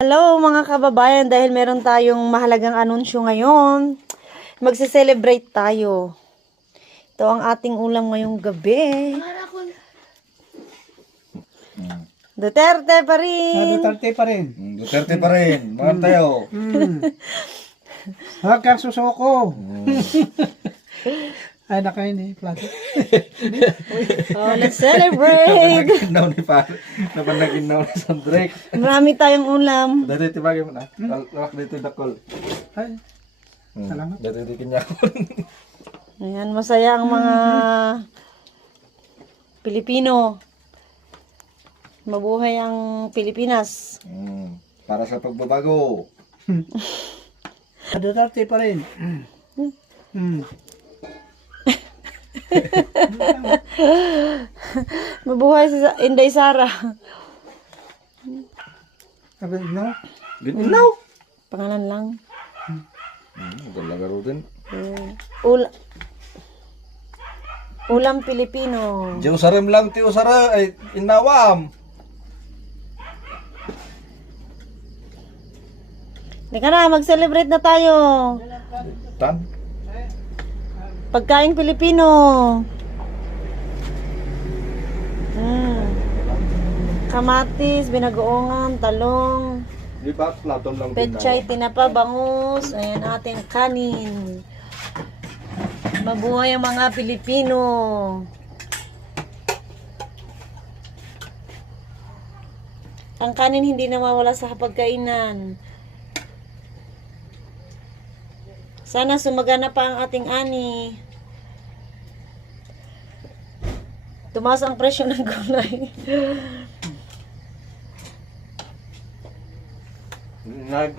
Hello mga kababayan, dahil meron tayong mahalagang anunsyo ngayon. Magse-celebrate tayo. Ito ang ating ulam ngayong gabi. Duterte pa rin. Duterte pa rin. Duterte pa rin. Mga tayo. Huwag kang susuko. Ay, nakain eh. Plato. Oh, let's celebrate. Napanaginnaw ni Pare. Napanaginnaw ni Sandrek. Marami tayong ulam. Dati tibagay mo na. Lawak dito dakol. Ay, salamat. Dati di kanya. Ayan, masaya ang mga Pilipino. Mabuhay ang Pilipinas. Para sa pagbabago. Duterte pa rin. Mabuhay si Inday Sara. Sabi, no? Ginaw. Pangalan lang. Galagaro din. Ulam Pilipino. Diyo sarim lang tiyo sara ay inawam. Teka na, mag-celebrate na tayo. Tan. Pagkain Pilipino. Kamatis, binagoongan, talong, Di ba platon lang pechay, tinapa, bangus. Ayan ating kanin. Mabuhay ang mga Pilipino. Ang kanin hindi nawawala sa pagkainan. Sana sumagana pa ang ating ani. Tumaas ang presyo ng gulay. Nag